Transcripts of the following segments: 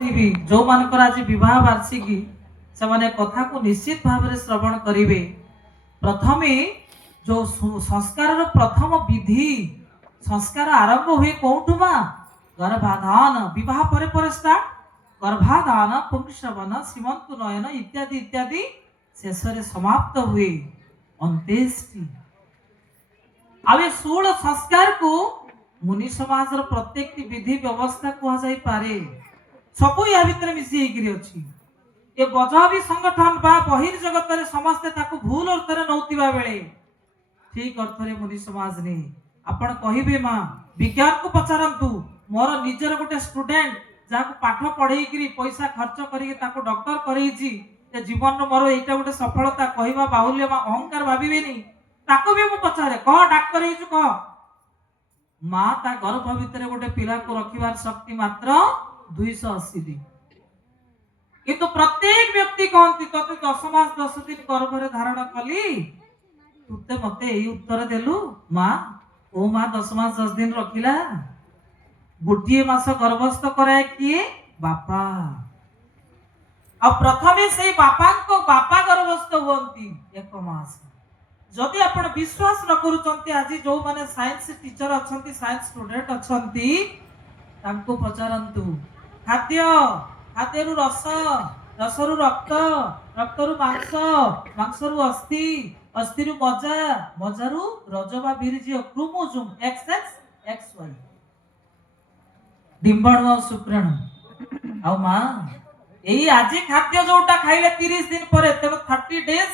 जो मानकर आज विवाह वार्षिकी से माने कथा को निश्चित भाव में श्रवण करिवे। प्रथमे जो संस्कार प्रथम विधि संस्कार आरंभ हुए कौटु मां गर्भाधान विवाह परे परे स्टार्ट गर्भाधान पुंसवन सीमंत नयन इत्यादि इत्यादि शेष समाप्त हुए अंत्येष्टि। आवे 16 संस्कार को मुनि समाज प्रत्येक विधि व्यवस्था कह जाई पारे सबू या भितर मिसी अछि। ए बजाबी संगठन बा बहिर जगत रे समस्ते ताको भूल अर्थ रे नौतिबा बेले ठीक अर्थ रे मुनि समाज ने आपण कहिबे मां विज्ञान को पचारंतु मोर निजर गोटे स्टूडेंट जाको पाठ पढेई करी पैसा खर्च करी ताको डॉक्टर करैछि ए जीवन मोर एटा गोटे सफलता कहिबा बाहुल्य मा अहंकार भाबिबेनी ताको भी मु पचारे कह डॉक्टर हिजु कह मां ता गर्भ भितर गोटे पिला को रखिबार शक्ति मात्र 280 दिन किंतु प्रत्येक व्यक्ति कहती तते 10 मास 10 दिन गर्भ रे धारण कली तुते मते एई उत्तर देलु मां ओ मां 10 मास 10 दिन रखिला गोटिए मास गर्भस्थ कराए किए बापा अब प्रथमे से बापा को बापा गर्भस्थ हुंती 1 मास जदि आपण विश्वास न करूचंती आज जो माने साइंस टीचर अछंती साइंस स्टूडेंट अछंती तांको पचारंतु खाद्य खाद्यरु रस रसरु रक्त रक्तरु मांस मांसरु अस्थि अस्थिरु मज्जा मज्जारु रजवा बीर्य क्रोमोसोम XX XY डिंबाणु शुक्राणु आ मां एई आज खाद्य जोटा खाइले 30 दिन परे तेनो 30 डेज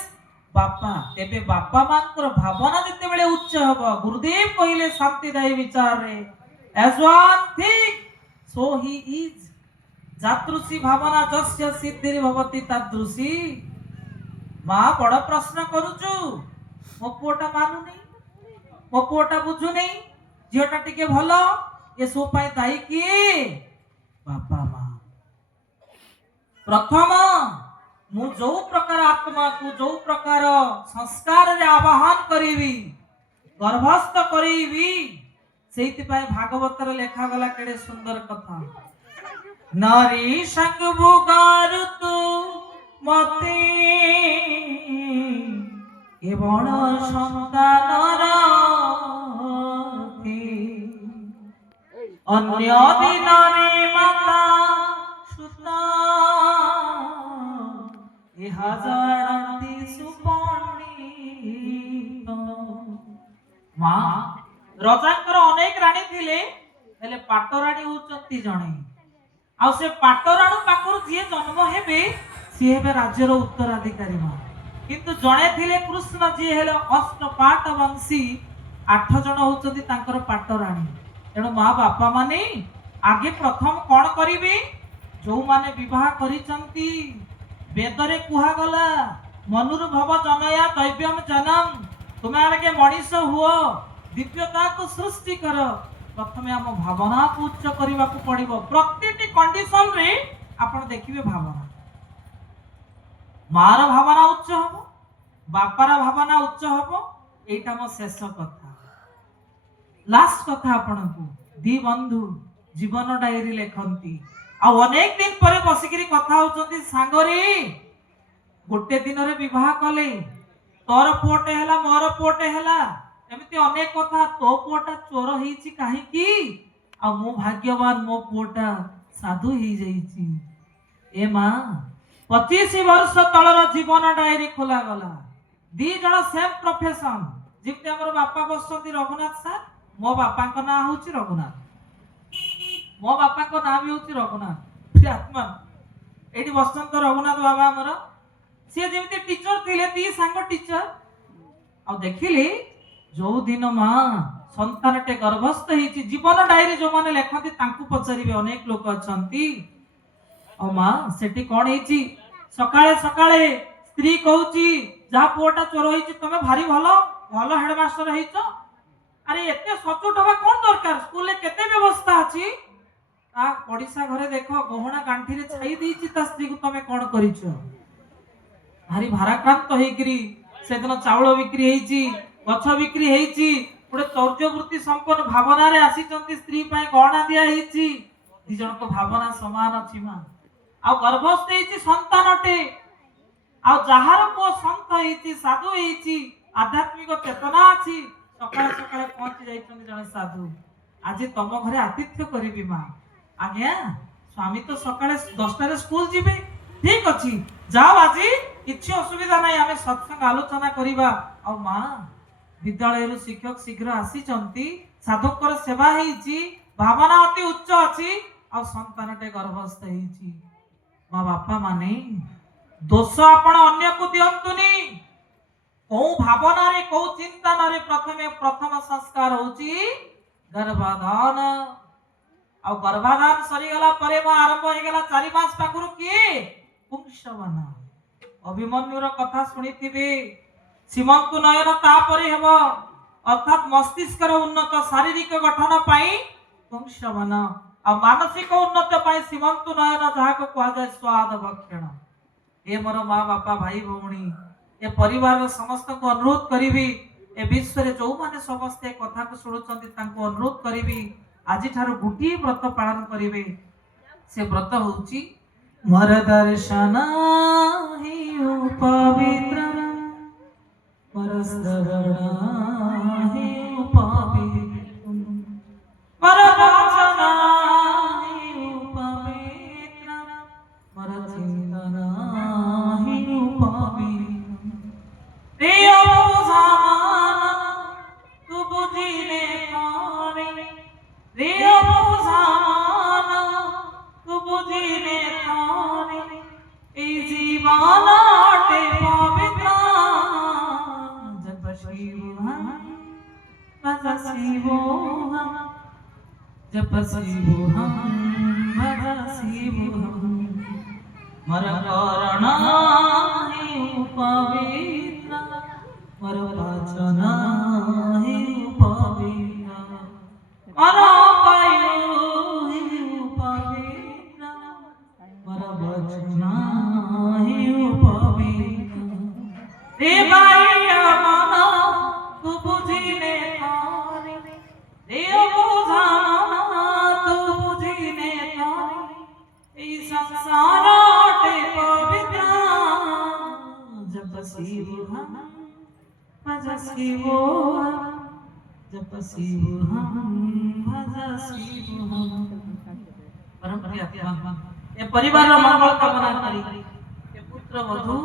बापा तेबे बापा मांकर भावना जते बेले उच्च हबो गुरुदेव कहिले शांतिदायी विचार रे as one thing so he is जातृषि भावना जस्य सिद्धिर भवति तदृषि। मां बड़ प्रश्न करूचु मो पुओटा मानु नहीं मो पुओटा बुझु नहीं झियोटा टिके भलो ये सो पाई दाई किए बापा मां। प्रथम मु जो प्रकार आत्मा को जो प्रकार संस्कार रे आवाहन करीबी गर्भस्थ करीबी सेति पाए भागवत रे लेखा गला केडे सुंदर कथा नारी संग भुगारु तू मते ए बण संतान राखे अन्य दिन रे माता सुता ए हजारती सुपंडित मां रजांकर अनेक राणी थिले हेले पाटराणी होचंती जणे आ से पाटराणु पाखरु जे जन्म हेबे सी हेबे राज्यर उत्तराधिकारी मां किंतु जणे थिले कृष्ण जे हेले अष्टपाट वंशी 8 जण होचंती तांकर पाटराणी एणो मां बापा माने आगे प्रथम कोन करिवे जो माने विवाह करिचंती वेदरे कुहा गला मनुर भव जनया दैव्यम जनम तुमे आगे मनीष हुओ दिव्यता को सृष्टि कर प्रथमे हम भावना को उच्च करबा को पड़िबो प्रत्येक कंडीशन रे आपण देखिबे भावना मार भावना उच्च हबो बापार भावना उच्च हबो एटा म शेष कथा लास्ट कथा आपण को दी बंधु जीवन डायरी लेखंती आ अनेक दिन परे बसिकरी कथा होचंती सांगरे गोटे दिन रे विवाह कले तोर पुओटे हला मोर पुओटे हला एमिति अनेक कथा तो पुओटा चोर हेछि काहे की आ मो भाग्यवान मो पुओटा साधु हे जाईछि ए मां 25 वर्ष तळर जीवन डायरी खोला गला दी जण सेम प्रोफेशन जिते हमर बापा बसंती रघुनाथ सर मो बापा को ना होछि रघुनाथ मो बापा को नाम भी होची रघुनाथ आत्मा एटी बसंत रघुनाथ बाबा हमर से जेमिति टीचर थिले ती सांग टीचर आ देखिले जो दिन मां संतानटे गर्भस्थ हेची जीवन डायरी जो माने लेखंती तांकु पचारिबे अनेक लोक अछंती आ मां सेठी कोन हेची सकाळे सकाळे स्त्री कहूची जा पुओटा चोर हेची तमे भारी भलो भलो हेडमास्टर हेचो अरे एते सचोट हवा कोन दरकार स्कूल ले केते व्यवस्था अछि आ पड़िसा घरे देखो गहना गांठी रे छाई देछि ता स्त्री को तमे कोन करिछो भारी भाराक्रांत हेगिरी सेदिन चावल बिक्री हेछि गछ बिक्री हेछि गोटे तौर्यवृत्ति संपन्न भावना रे आसीचंती स्त्री पाए गहना दिया हेछि दी जन को भावना समान अछि मां ଆଉ ଗର୍ଭସ୍ଥ ହେଇଛି ସନ୍ତାନଟେ ଆଉ ଯାହାର ପୁଅ ସନ୍ଥ ହେଇଛି ସାଧୁ ହେଇଛି ଆଧ୍ୟାତ୍ମିକ ଚେତନା ଅଛି ସକାଳେ ସକାଳେ ପହଞ୍ଚି ଯାଇଛନ୍ତି ଜଣେ ସାଧୁ ଆଜି ତମ ଘରେ ଆତିଥ୍ୟ କରିବି ମା ଆଜ୍ଞା ସ୍ୱାମୀ ତ ସକାଳେ 10ଟାରେ ସ୍କୁଲ ଯିବେ ଠିକ ଅଛି ଯାଅ ଆଜି କିଛି ଅସୁବିଧା ନାହିଁ ଆମେ ସତ୍ସଙ୍ଗ ଆଲୋଚନା କରିବା ଆଉ ମା ବିଦ୍ୟାଳୟରୁ ଶିକ୍ଷକ ଶୀଘ୍ର ଆସିଛନ୍ତି ସାଧୁଙ୍କର ସେବା ହେଇଛି ଭାବନା ଅତି ଉଚ୍ଚ ଅଛି ଆଉ ସନ୍ତାନଟେ ଗର୍ଭସ୍ଥ ହେଇଛି ମା ବାପା ମାନେ ଦୋଷ ଆପଣ ଅନ୍ୟକୁ ଦିଅନ୍ତୁନି କୋଉ ଭାବନାରେ କୋଉ ଚିନ୍ତନରେ ପ୍ରଥମ ସଂସ୍କାର ହଉଛି ଗର୍ଭାଧାନ ଆଉ ଗର୍ଭାଧାନ ସରିଗଲା ପରେ ମା ଆରମ୍ଭ ହେଇଗଲା 4 ମାସ ପାଖରୁ କିଏ ପୁଂସବନ ଅଭିମନ୍ୟୁର କଥା ଶୁଣିଥିବେ ସୀମନ୍ତୁ ନୟନ ତାପରେ ହେବ ଅର୍ଥାତ ମସ୍ତିଷ୍କର ଉନ୍ନତ ଶାରୀରିକ ଗଠନ ପାଇଁ ପୁଂସବନ ଆଉ ମାନସିକ ଉନ୍ନତ ପାଇଁ ସୀମନ୍ତୁ ନୟନ ଯାହାକୁ କୁହାଯାଏ ସ୍ୱାଦ ଭକ୍ଷଣ ଏ ମୋର ମା ବାପା ଭାଇ ଭଉଣୀ ଏ ପରିବାରର ସମସ୍ତଙ୍କୁ ଅନୁରୋଧ କରିବି ଏ ବିଶ୍ୱରେ ଯୋଉମାନେ ସମସ୍ତେ କଥାକୁ ଶୁଣୁଛନ୍ତି ତାଙ୍କୁ ଅନୁରୋଧ କରିବି ଆଜିଠାରୁ ଗୋଟିଏ ବ୍ରତ ପାଳନ କରିବେ ସେ ବ୍ରତ ହଉଛି ମୋର ଦର୍ଶନ ହି ପବିତ୍ର ମୋର ଶ୍ରବଣ ହି ପବିତ୍ର ମୋର ବଚନ ହି ପବିତ୍ର ମୋର ଚିନ୍ତନ ହି ପବିତ୍ର ପ୍ରିୟ ବୁଝାମାନ ତୁ ବୁଝିଲେ ଥରେ ପ୍ରିୟ ବୁଝାମାନ তু বুঝিলে থরে এই জীবনটে পবিত্র জপ শিবহম ভজ শিবহম জপ শিবহম ভজ শিবহম মর করণ হে পবিত্র মর বচন হে পবিত্র মর কায়ু রে ভাইয়া মনা তু বুঝিলে রে রে বুঝানা তু বুঝিলে এই সংসারটে পবিত্র জপ শিবহম ভজ শিবহম জপ শিবহম ভজ শিবহম परम प्रिय आत्मा ए परिवार मंगल कामना करी ए पुत्र वधु